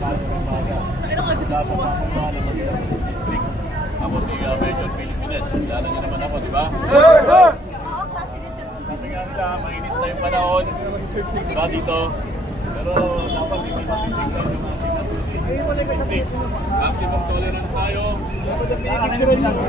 Ako si Major Pilipinas. Kilala niyo naman ako, di ba? Sir! Sir! Sabi nga nila, mainit na yung panahon. Diba dito? Pero dapat hindi matitignan yung ating maximum tolerance tayo. Para i-maintain natin.